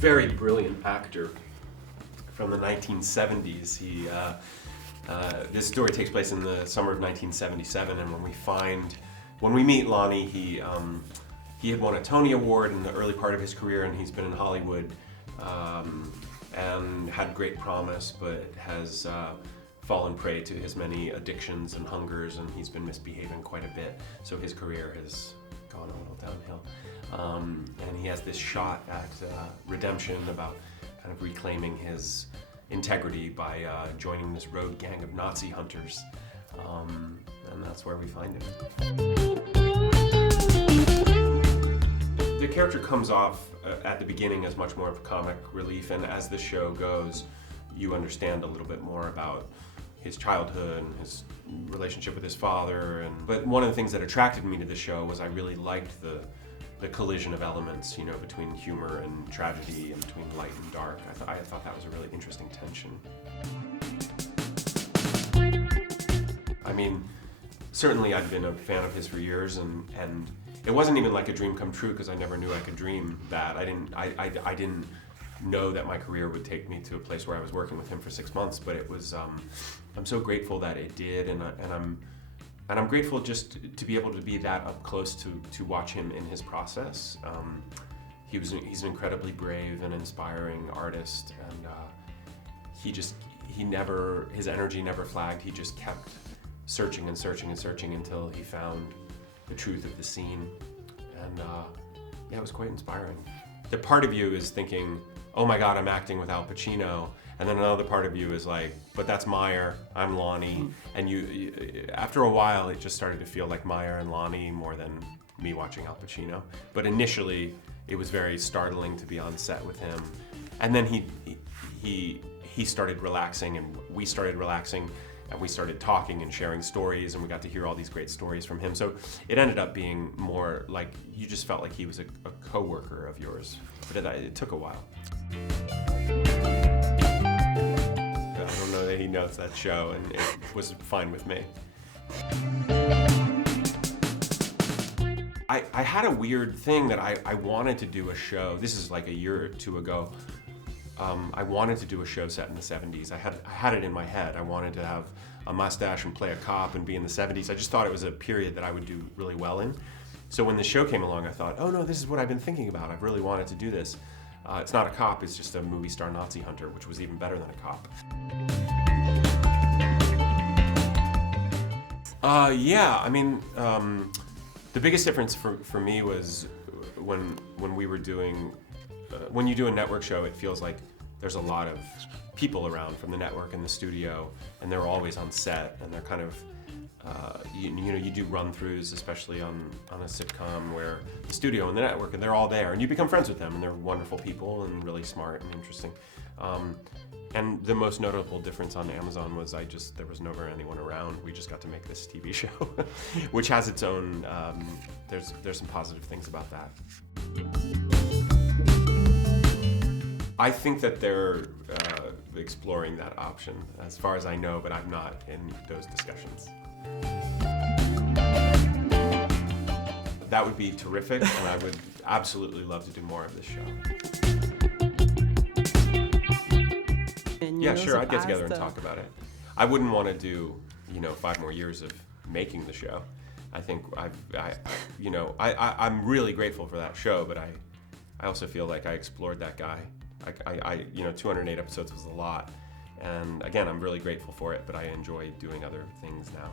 very brilliant actor from the 1970s. This story takes place in the summer of 1977, and when we meet Lonnie, he had won a Tony Award in the early part of his career, and he's been in Hollywood and had great promise, but has fallen prey to his many addictions and hungers, and he's been misbehaving quite a bit, so his career has gone a little downhill. And he has this shot at redemption, about kind of reclaiming his integrity by joining this road gang of Nazi hunters, and that's where we find him. The character comes off at the beginning as much more of a comic relief, and as the show goes, you understand a little bit more about his childhood and his relationship with his father. But one of the things that attracted me to the show was I really liked the collision of elements, between humor and tragedy and between light and dark. I thought that was a really interesting tension. I mean, certainly I'd been a fan of his for years, and it wasn't even like a dream come true, because I never knew I could dream that. I didn't know that my career would take me to a place where I was working with him for 6 months, but it was, I'm so grateful that it did, and I'm grateful just to be able to be that up close to watch him in his process. He's an incredibly brave and inspiring artist, and his energy never flagged. He just kept searching and searching and searching until he found the truth of the scene, and it was quite inspiring. The part of you is thinking, oh my God, I'm acting with Al Pacino, and then another part of you is like, but that's Meyer, I'm Lonnie, and you after a while it just started to feel like Meyer and Lonnie more than me watching Al Pacino. But initially it was very startling to be on set with him, and then he started relaxing, and we started relaxing, and we started talking and sharing stories, and we got to hear all these great stories from him. So it ended up being more like you just felt like he was a co-worker of yours, but it took a while. I don't know that he knows that show, and it was fine with me. I had a weird thing that I wanted to do a show. This is like a year or two ago. I wanted to do a show set in the 70s. I had it in my head. I wanted to have a mustache and play a cop and be in the 70s. I just thought it was a period that I would do really well in. So when the show came along, I thought, oh no, this is what I've been thinking about. I've really wanted to do this. It's not a cop, it's just a movie star Nazi hunter, which was even better than a cop. The biggest difference for me was when we were doing, when you do a network show, it feels like there's a lot of people around from the network and the studio, and they're always on set, and they're kind of, you do run-throughs, especially on a sitcom, where the studio and the network, and they're all there, and you become friends with them, and they're wonderful people and really smart and interesting. And the most notable difference on Amazon was there was never anyone around. We just got to make this TV show, which has its own, there's some positive things about that. I think that they're exploring that option, as far as I know, but I'm not in those discussions. That would be terrific, and I would absolutely love to do more of this show. Yeah, sure, I'd get together and talk about it. I wouldn't want to do, 5 more years of making the show. I think I'm really grateful for that show, but I also feel like I explored that guy. 208 episodes was a lot, and again, I'm really grateful for it, but I enjoy doing other things now.